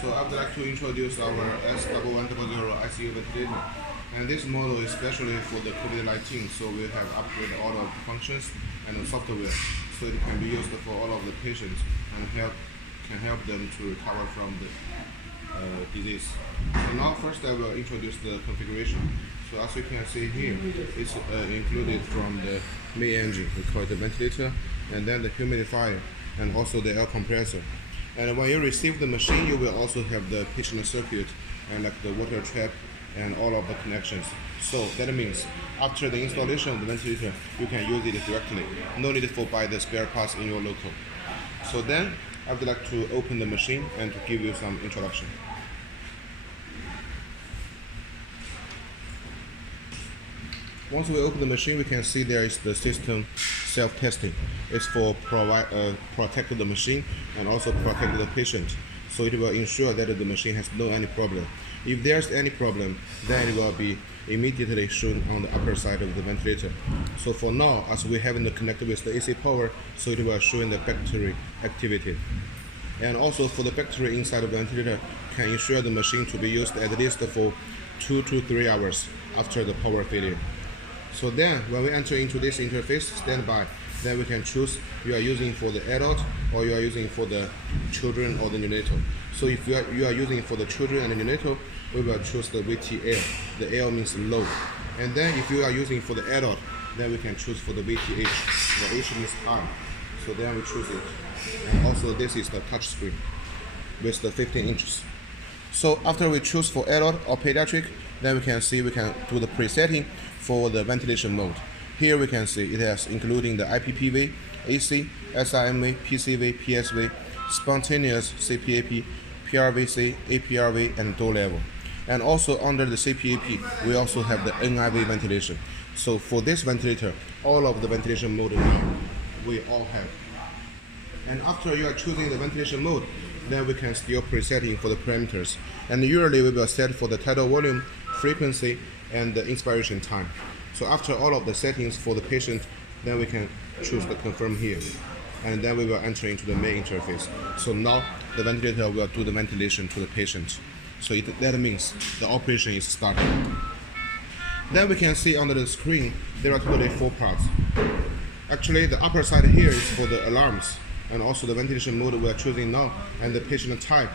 So I would like to introduce our S1100 ICU ventilator. And this model is especially for the COVID-19, so we have upgraded all of the functions and the software, so it can be used for all of the patients and can help them to recover from the disease. So now first I will introduce the configuration. So as you can see here, it's included from the main engine, we call it the ventilator, and then the humidifier, and also the air compressor. And when you receive the machine, you will also have the patient circuit and like the water trap and all of the connections. So that means after the installation of the ventilator, you can use it directly. No need for buy the spare parts in your local. So then I would like to open the machine and to give you some introduction. Once we open the machine, we can see there is the system self-testing. It's for protect the machine and also protect the patient. So it will ensure that the machine has no any problem. If there's any problem, then it will be immediately shown on the upper side of the ventilator. So for now, as we haven't connected with the AC power, so it will show in the battery activity. And also for the battery inside of the ventilator can ensure the machine to be used at least for 2 to 3 hours after the power failure. So then, when we enter into this interface, standby, then we can choose you are using for the adult or you are using for the children or the neonatal. So if you are using for the children and the neonatal, we will choose the VTL. The L means low. And then if you are using for the adult, then we can choose for the VTH. The H means high. So then we choose it. And also this is the touch screen with the 15 inches. So after we choose for adult or pediatric, then we can see we can do the presetting for the ventilation mode. Here we can see it has including the IPPV, AC, SIMV, PCV, PSV, spontaneous CPAP, PRVC, APRV, and door level. And also under the CPAP, we also have the NIV ventilation. So for this ventilator, all of the ventilation mode we all have. And after you are choosing the ventilation mode, then we can still presetting for the parameters. And usually we will set for the tidal volume, frequency, and the inspiration time. So after all of the settings for the patient, then we can choose the confirm here. And then we will enter into the main interface. So now the ventilator will do the ventilation to the patient. So that means the operation is started. Then we can see under the screen, there are totally 4 parts. Actually, the upper side here is for the alarms, and also the ventilation mode we are choosing now, and the patient type.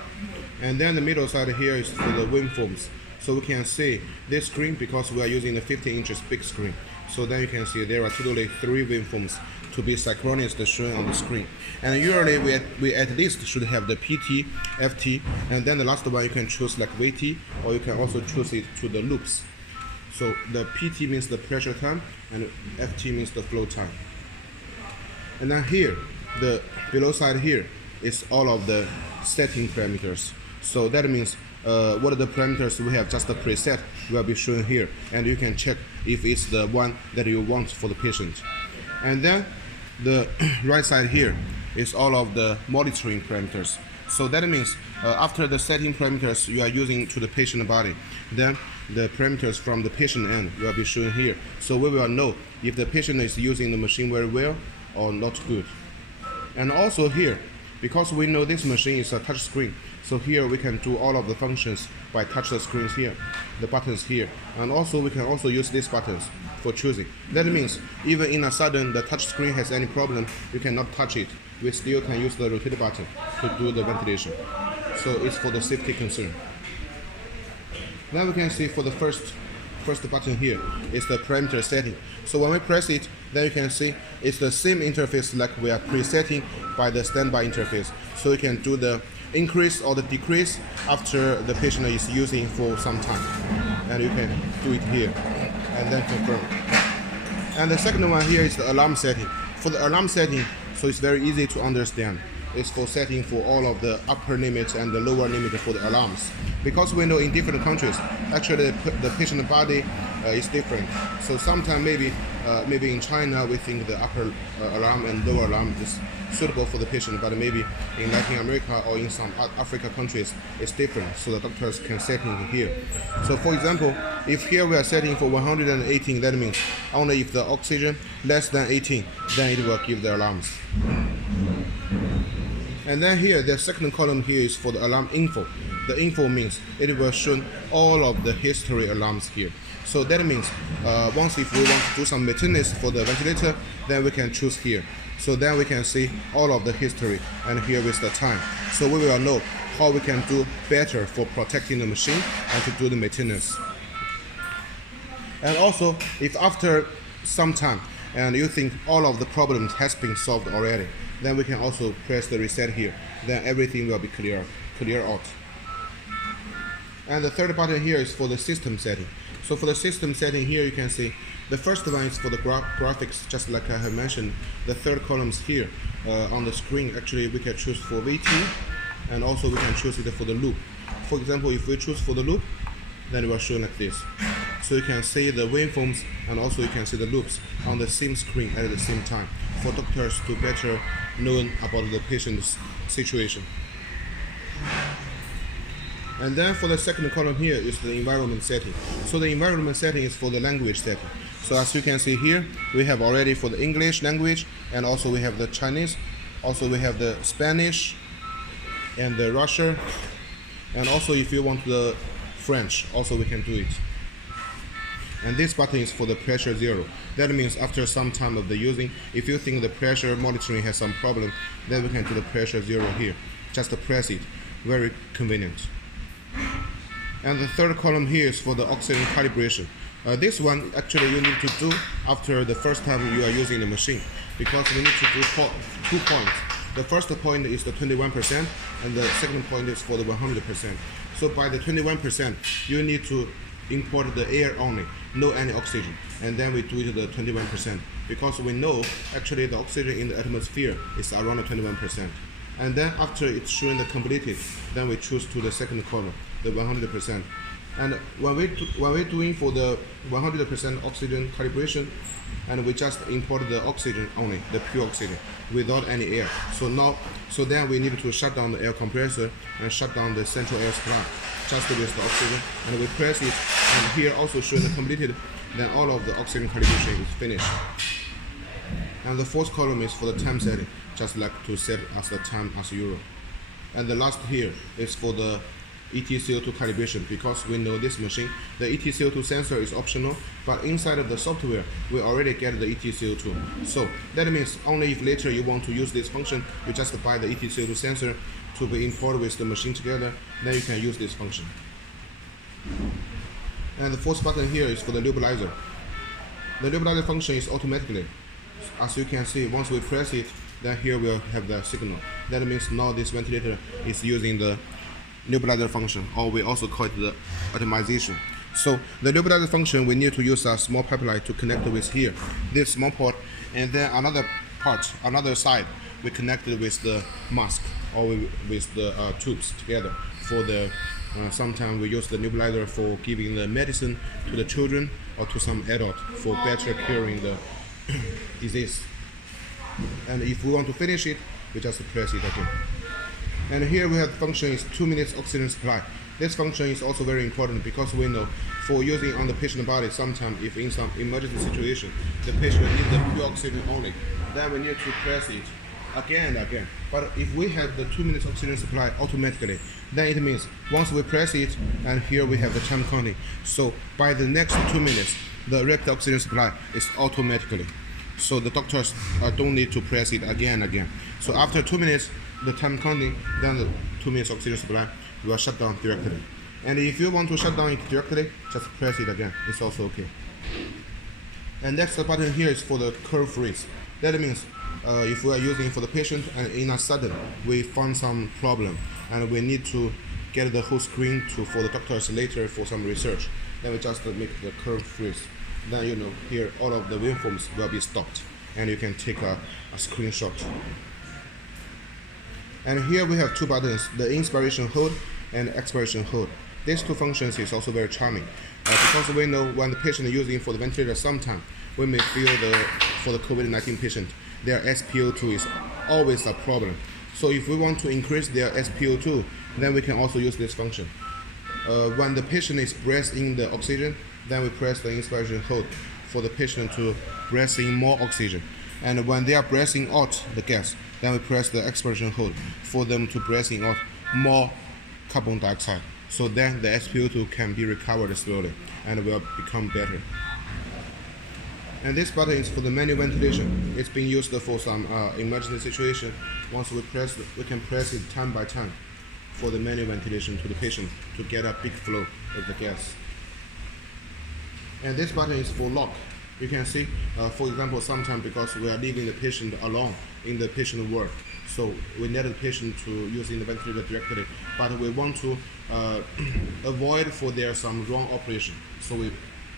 And then the middle side here is for the waveforms. So we can see this screen because we are using the 15 inches big screen. So then you can see there are totally 3 waveforms to be synchronous shown on the screen. And usually we at least should have the PT, FT, and then the last one you can choose like VT, or you can also choose it to the loops. So the PT means the pressure time, and FT means the flow time. And then here, the below side here is all of the setting parameters. So that means what are the parameters we have just a preset will be shown here, and you can check if it's the one that you want for the patient. And then the right side here is all of the monitoring parameters. So that means after the setting parameters you are using to the patient body, then the parameters from the patient end will be shown here. So we will know if the patient is using the machine very well or not good. And also here, because we know this machine is a touch screen, so here we can do all of the functions by touch the screens here, the buttons here, and also we can also use these buttons for choosing. That means even in a sudden the touch screen has any problem, you cannot touch it. We still can use the rotate button to do the ventilation. So it's for the safety concern. Then we can see for the first button here is the parameter setting. So when we press it, then you can see it's the same interface like we are presetting by the standby interface. So you can do the increase or the decrease after the patient is using for some time. And you can do it here and then confirm. And the second one here is the alarm setting. For the alarm setting, so it's very easy to understand. It's for setting for all of the upper limits and the lower limit for the alarms. Because we know in different countries, actually the patient body is different. So sometimes maybe in China we think the upper alarm and lower alarm is suitable for the patient, but maybe in Latin America or in some Africa countries it's different. So the doctors can set in here. So for example, if here we are setting for 118, that means only if the oxygen less than 18, then it will give the alarms. And then here, the second column here is for the alarm info. The info means it will show all of the history alarms here. So that means once if we want to do some maintenance for the ventilator, then we can choose here. So then we can see all of the history, and here is the time. So we will know how we can do better for protecting the machine and to do the maintenance. And also, if after some time and you think all of the problems has been solved already, then we can also press the reset here. Then everything will be clear out. And the third button here is for the system setting. So for the system setting here, you can see the first one is for the graphics, just like I have mentioned. The third column is here on the screen. Actually, we can choose for VT, and also we can choose it for the loop. For example, if we choose for the loop, then it will show like this. So you can see the waveforms, and also you can see the loops on the same screen at the same time for doctors to better know about the patient's situation. And then for the second column here is the environment setting. So the environment setting is for the language setting. So as you can see here, we have already for the English language, and also we have the Chinese, also we have the Spanish and the Russian, and also if you want the French, also we can do it. And this button is for the pressure zero. That means after some time of the using, if you think the pressure monitoring has some problem, then we can do the pressure zero here. Just press it, very convenient. And the third column here is for the oxygen calibration. This one actually you need to do after the first time you are using the machine, because we need to do 2 points. The first point is the 21%, and the second point is for the 100%. So by the 21%, you need to import the air only, no any oxygen, and then we do it the 21%, because we know actually the oxygen in the atmosphere is around the 21%. And then after it's showing the completed, then we choose to the second column, the 100%. And when we're doing for the 100% oxygen calibration, and we just import the oxygen only, the pure oxygen, without any air. So then we need to shut down the air compressor and shut down the central air supply, just with the oxygen, and we press it, and here also showing the completed, then all of the oxygen calibration is finished. And the fourth column is for the time setting, just like to set as the time as Euro. And the last here is for the ETCO2 calibration, because we know this machine, the ETCO2 sensor is optional, but inside of the software, we already get the ETCO2. So that means only if later you want to use this function, you just buy the ETCO2 sensor to be imported with the machine together, then you can use this function. And the fourth button here is for the nebulizer. The nebulizer function is automatically. As you can see, once we press it, then here we'll have the signal. That means now this ventilator is using the nebulizer function, or we also call it the atomization. So the nebulizer function, we need to use a small pipeline to connect with here, this small port, and then another side, we connect it with the mask, or with the tubes together. For the sometimes we use the nebulizer for giving the medicine to the children or to some adult for better curing the disease. And if we want to finish it, we just press it again. And here we have the function is 2 minutes oxygen supply. This function is also very important, because we know for using on the patient body, sometimes if in some emergency situation, the patient needs the pure oxygen only, then we need to press it again and again. But if we have the 2 minutes oxygen supply automatically, then it means once we press it, and here we have the time counting. So by the next 2 minutes, the rapid oxygen supply is automatically. So the doctors don't need to press it again and again. So after 2 minutes, the time counting, then the 2 minutes oxygen supply will shut down directly. And if you want to shut down it directly, just press it again. It's also okay. And next button here is for the curve freeze. That means if we are using for the patient and in a sudden we found some problem and we need to get the whole screen for the doctors later for some research, then we just make the curve freeze. Then you know here all of the waveforms will be stopped, and you can take a screenshot. And here we have two buttons, the inspiration hold and expiration hold. These two functions is also very charming, because we know when the patient is using for the ventilator, sometimes we may feel for the COVID-19 patient, their SpO2 is always a problem. So if we want to increase their SpO2, then we can also use this function. When the patient is breathing in the oxygen, then we press the inspiration hold for the patient to breathe in more oxygen. And when they are breathing out the gas, then we press the expiration hold for them to breathing out more carbon dioxide. So then the SpO2 can be recovered slowly and will become better. And this button is for the manual ventilation. It's being used for some emergency situation. Once we press, we can press it time by time for the manual ventilation to the patient to get a big flow of the gas. And this button is for lock. You can see, for example, sometimes because we are leaving the patient alone in the patient ward, so we need the patient to use in the ventilator directly, but we want to avoid for there some wrong operation. So we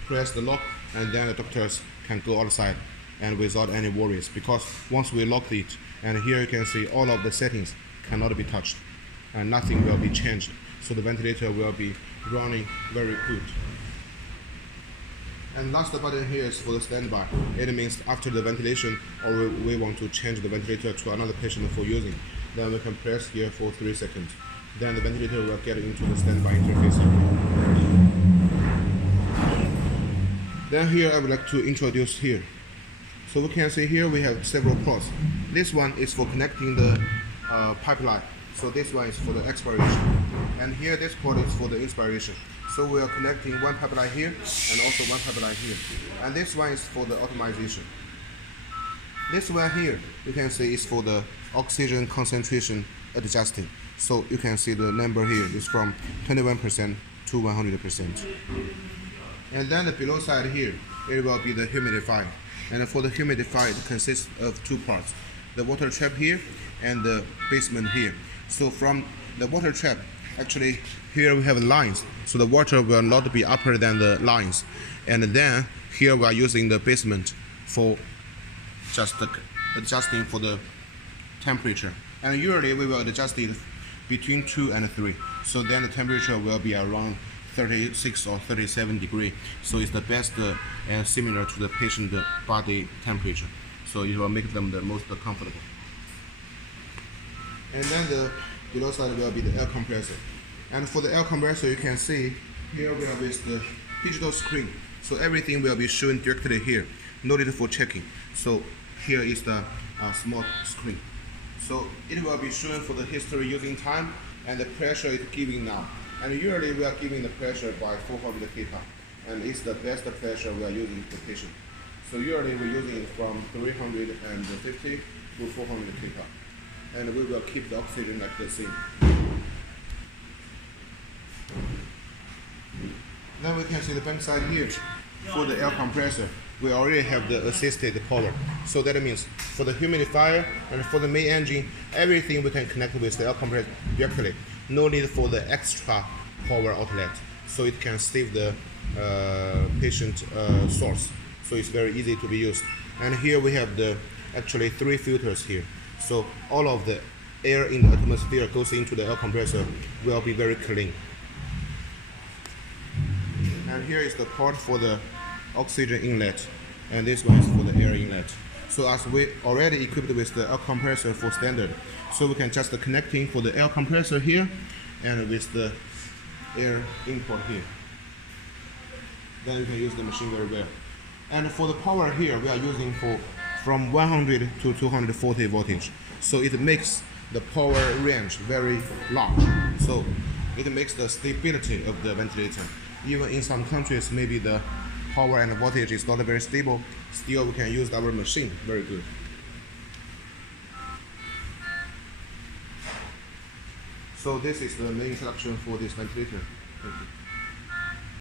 press the lock, and then the doctors can go outside and without any worries, because once we lock it, and here you can see all of the settings cannot be touched and nothing will be changed, so the ventilator will be running very good. And last button here is for the standby. It means after the ventilation, or we want to change the ventilator to another patient for using, then we can press here for 3 seconds. Then the ventilator will get into the standby interface. Then here I would like to introduce here. So we can see here we have several ports. This one is for connecting the pipeline. So this one is for the expiration. And here this port is for the inspiration. So we are connecting one pipeline here and also one pipeline here. And this one is for the optimization. This one here, you can see is for the oxygen concentration adjusting. So you can see the number here is from 21% to 100%. And then the below side here, it will be the humidifier. And for the humidifier, it consists of 2 parts. The water trap here and the basement here. So from the water trap, actually here we have lines. So the water will not be upper than the lines. And then here we are using the basement for just adjusting for the temperature. And usually we will adjust it between 2 and 3. So then the temperature will be around 36 or 37 degrees. So it's the best and similar to the patient body temperature. So it will make them the most comfortable. And then the below side will be the air compressor. And for the air compressor, you can see here we have with the digital screen. So everything will be shown directly here. No need for checking. So here is the small screen. So it will be shown for the history using time and the pressure it's giving now. And usually we are giving the pressure by 400 kPa. And it's the best pressure we are using for patient. So usually we're using it from 350 to 400 kPa. And we will keep the oxygen like the same. Then we can see the back side here. For the air compressor, we already have the assisted power. So that means for the humidifier and for the main engine, everything we can connect with the air compressor directly. No need for the extra power outlet. So it can save the patient source. So it's very easy to be used. And here we have the actually 3 filters here. So all of the air in the atmosphere goes into the air compressor will be very clean. And here is the port for the oxygen inlet, and this one is for the air inlet. So as we already equipped with the air compressor for standard, so we can just connecting for the air compressor here and with the air import here. Then you can use the machine very well. And for the power here, we are using from 100 to 240 voltage. So it makes the power range very large. So it makes the stability of the ventilator. Even in some countries, maybe the power and the voltage is not very stable, still we can use our machine very good. So this is the main introduction for this ventilator. Thank you.